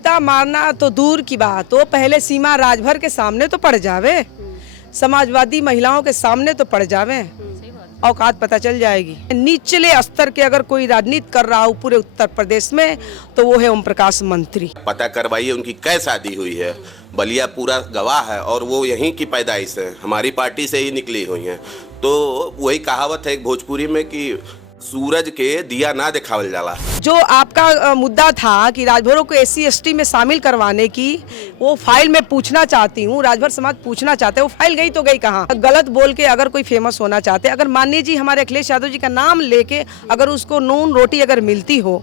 जूता मारना तो दूर की बात हो, पहले सीमा राजभर के सामने तो पड़ जावे, समाजवादी महिलाओं के सामने तो पड़ जावे, औकात पता चल जाएगी। निचले स्तर के अगर कोई राजनीति कर रहा हो पूरे उत्तर प्रदेश में तो वो है ओम प्रकाश मंत्री। पता करवाइए उनकी कै शादी हुई है, बलिया पूरा गवाह है और वो यहीं की पैदाइश है, हमारी पार्टी से ही निकली हुई हैं। तो वही कहावत है एक भोजपुरी में कि सूरज के दिया ना दिखावल जाला। जो आपका मुद्दा था कि राजभरों को SC ST में शामिल करवाने की, वो फाइल मैं पूछना चाहती हूँ, राजभर समाज पूछना चाहते हैं, वो फाइल गई तो गई कहाँ? गलत बोल के अगर कोई फेमस होना चाहते, अगर माननीय जी हमारे अखिलेश यादव जी का नाम लेके अगर उसको नून रोटी अगर मिलती हो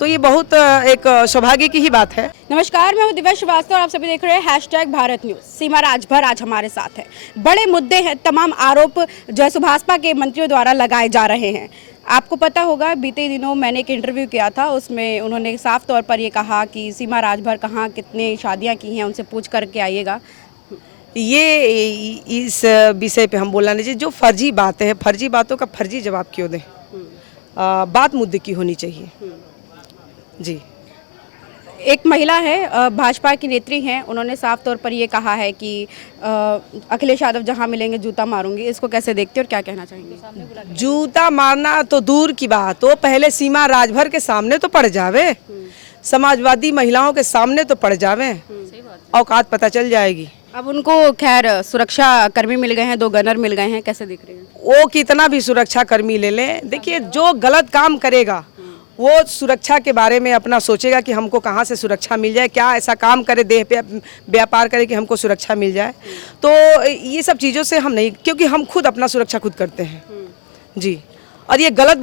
तो ये बहुत एक सौभाग्य की ही बात है। नमस्कार, मैं हूं दिव्या श्रीवास्तव और आप सभी देख रहे हैं #भारत न्यूज। सीमा राजभर आज हमारे साथ है। बड़े मुद्दे हैं, तमाम आरोप जो है भाजपा के मंत्रियों द्वारा लगाए जा रहे हैं। आपको पता होगा बीते दिनों मैंने एक इंटरव्यू किया था, उसमें उन्होंने साफ तौर पर ये कहा कि सीमा राजभर कहाँ कितने शादियाँ की हैं उनसे पूछ करके आइएगा। ये इस विषय पे हम बोलना नहीं चाहिए। जो फर्जी बातें हैं, फर्जी बातों का फर्जी जवाब क्यों दें? बात मुद्दे की होनी चाहिए जी। एक महिला है, भाजपा की नेत्री हैं, उन्होंने साफ तौर पर ये कहा है कि अखिलेश यादव जहां मिलेंगे जूता मारूंगी। इसको कैसे देखते हैं और क्या कहना चाहेंगे? जूता मारना तो दूर की बात हो, पहले सीमा राजभर के सामने तो पड़ जावे, समाजवादी महिलाओं के सामने तो पड़ जावे, औकात पता चल जाएगी। अब उनको खैर सुरक्षा कर्मी मिल गए हैं, 2 गनर मिल गए हैं, कैसे देख रहे हैं? वो कितना भी सुरक्षा कर्मी ले लें, देखिए जो गलत काम करेगा वो सुरक्षा के बारे में अपना सोचेगा कि हमको कहाँ से सुरक्षा मिल जाए, क्या ऐसा काम करे, देह पे व्यापार करे कि हमको सुरक्षा मिल जाए। तो ये सब चीज़ों से हम नहीं, क्योंकि हम खुद अपना सुरक्षा खुद करते हैं जी। और ये गलत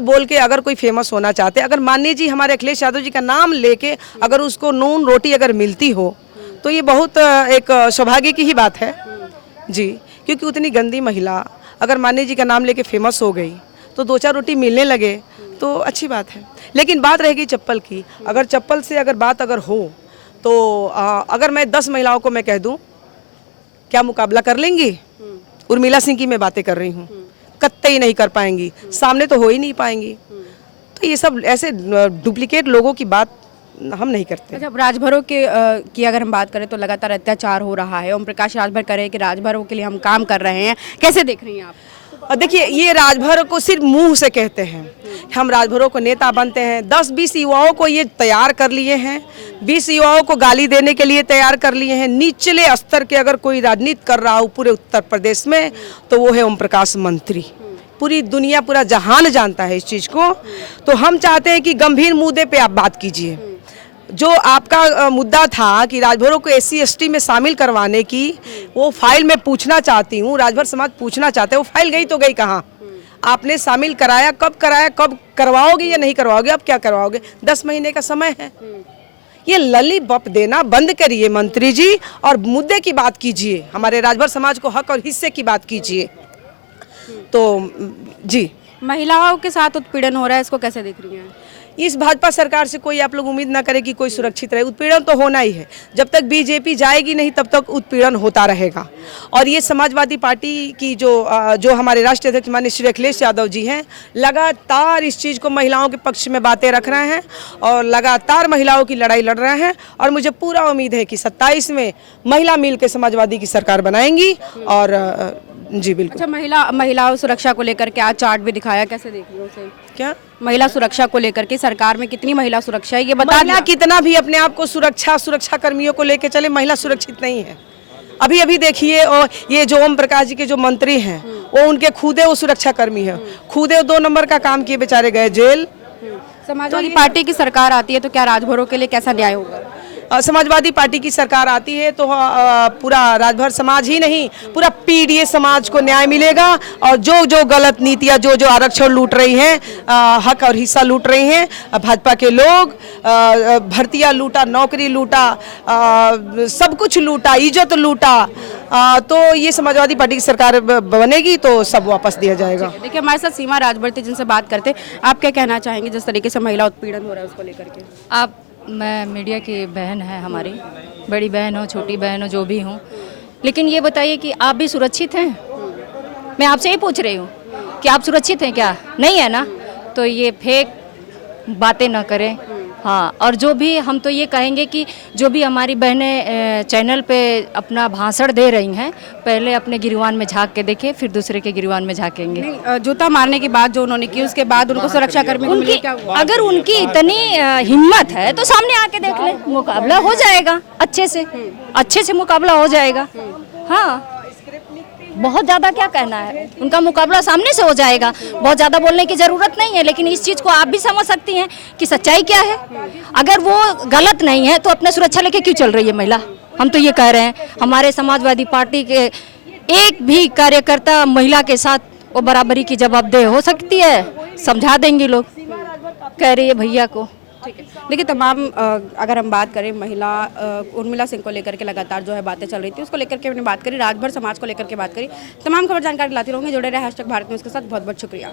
बोल के अगर कोई फेमस होना चाहते, अगर माननीय जी हमारे अखिलेश यादव जी का नाम लेके अगर उसको नून रोटी अगर मिलती हो तो ये बहुत एक सौभाग्य की ही बात है जी। क्योंकि उतनी गंदी महिला अगर माननीय जी का नाम लेके फेमस हो गई तो 2-4 रोटी मिलने लगे तो अच्छी बात है। लेकिन बात रहेगी चप्पल की। अगर चप्पल से अगर बात अगर हो तो अगर मैं 10 महिलाओं को मैं कह दूं, क्या मुकाबला कर लेंगी? उर्मिला सिंह की मैं बातें कर रही हूँ, कतई नहीं कर पाएंगी, सामने तो हो ही नहीं पाएंगी। तो ये सब ऐसे डुप्लीकेट लोगों की बात हम नहीं करते। अच्छा, राजभरों की अगर हम बात करें तो लगातार अत्याचार हो रहा है। ओम प्रकाश राजभर कह रहे हैं कि राजभरों के लिए हम काम कर रहे हैं, कैसे देख रही हैं आप? और देखिए, ये राजभरों को सिर्फ मुंह से कहते हैं, हम राजभरों को नेता बनते हैं। 10-20 युवाओं को ये तैयार कर लिए हैं, 20 युवाओं को गाली देने के लिए तैयार कर लिए हैं। निचले स्तर के अगर कोई राजनीति कर रहा हो पूरे उत्तर प्रदेश में तो वो है ओम प्रकाश मंत्री। पूरी दुनिया, पूरा जहान जानता है इस चीज़ को। तो हम चाहते हैं कि गंभीर मुद्दे पे आप बात कीजिए। जो आपका मुद्दा था कि राजभरों को SC ST में शामिल करवाने की, वो फाइल मैं पूछना चाहती हूँ, राजभर समाज पूछना चाहते हैं, वो फाइल गई तो गई कहाँ? आपने शामिल कराया, कब करवाओगे या नहीं करवाओगे? अब क्या करवाओगे? 10 महीने का समय है। ये लॉलीपॉप देना बंद करिए मंत्री जी और मुद्दे की बात कीजिए, हमारे राजभर समाज को हक और हिस्से की बात कीजिए। तो जी, महिलाओं के साथ उत्पीड़न हो रहा है, इसको कैसे देख रही हैं? इस भाजपा सरकार से कोई आप लोग उम्मीद ना करें कि कोई सुरक्षित रहे। उत्पीड़न तो होना ही है। जब तक बीजेपी जाएगी नहीं तब तक उत्पीड़न होता रहेगा। और ये समाजवादी पार्टी की जो हमारे राष्ट्रीय अध्यक्ष माननीय श्री अखिलेश यादव जी हैं, लगातार इस चीज़ को महिलाओं के पक्ष में बातें रख रहे हैं और लगातार महिलाओं की लड़ाई लड़ रहे हैं। और मुझे पूरा उम्मीद है कि 27 में महिला मिल के समाजवादी की सरकार बनाएंगी। और जी बिल्कुल। अच्छा, महिलाओं सुरक्षा को लेकर के आज चार्ट भी दिखाया, कैसे देख रही हो उसे? क्या महिला सुरक्षा को लेकर के सरकार में कितनी महिला सुरक्षा है ये बता महिला कितना भी अपने आप को सुरक्षा कर्मियों को लेके चले, महिला सुरक्षित नहीं है। अभी देखिए, और ये जो ओम प्रकाश जी के जो मंत्री हैं वो उनके खुदे वो सुरक्षा कर्मी है, खुदे 2 नंबर का काम किए, बेचारे गए जेल। समाजवादी पार्टी की सरकार आती है तो क्या राजभरों के लिए कैसा न्याय होगा? समाजवादी पार्टी की सरकार आती है तो पूरा राजभर समाज ही नहीं, पूरा PDA समाज को न्याय मिलेगा। और जो गलत नीतियाँ, जो आरक्षण लूट रही हैं, हक और हिस्सा लूट रही हैं भाजपा के लोग, भर्तियाँ लूटा, नौकरी लूटा, सब कुछ लूटा, इज्जत लूटा, तो ये समाजवादी पार्टी की सरकार बनेगी तो सब वापस दिया जाएगा। देखिए, हमारे साथ सीमा राजभर थे जिनसे बात करते। आप क्या कहना चाहेंगे जिस तरीके से महिला उत्पीड़न हो रहा है उसको लेकर के? मैं मीडिया की बहन है, हमारी बड़ी बहन हो, छोटी बहन हो, जो भी हूँ, लेकिन ये बताइए कि आप भी सुरक्षित हैं? मैं आपसे ही पूछ रही हूँ कि आप सुरक्षित हैं क्या? नहीं है ना? तो ये फेक बातें ना करें, हाँ, और जो भी हम तो ये कहेंगे कि जो भी हमारी बहनें चैनल पे अपना भाषण दे रही हैं, पहले अपने गिरवान में झांक के देखें, फिर दूसरे के गिरवान में झांकेंगे। जूता मारने की बात जो उन्होंने की, उसके बाद उनको सुरक्षा कर्मी को मिले, क्या हुआ? अगर उनकी इतनी हिम्मत है तो सामने आके देख ले, मुकाबला हो जाएगा अच्छे से मुकाबला हो जाएगा। हाँ, बहुत ज़्यादा क्या कहना है, उनका मुकाबला सामने से हो जाएगा, बहुत ज़्यादा बोलने की ज़रूरत नहीं है। लेकिन इस चीज़ को आप भी समझ सकती हैं कि सच्चाई क्या है। अगर वो गलत नहीं है तो अपने सुरक्षा लेके क्यों चल रही है महिला? हम तो ये कह रहे हैं, हमारे समाजवादी पार्टी के एक भी कार्यकर्ता महिला के साथ वो बराबरी की जवाबदेह हो सकती है, समझा देंगे लोग, कह रही है भैया को। ठीक है, देखिए तमाम अगर हम बात करें महिला उर्मिला सिंह को लेकर के लगातार जो है बातें चल रही थी, उसको लेकर के हमने बात करी, राजभर समाज को लेकर के बात करी। तमाम खबर जानकारी लाती रहूँगी, जुड़े रहे #भारत न्यूज़ के साथ। बहुत बहुत शुक्रिया।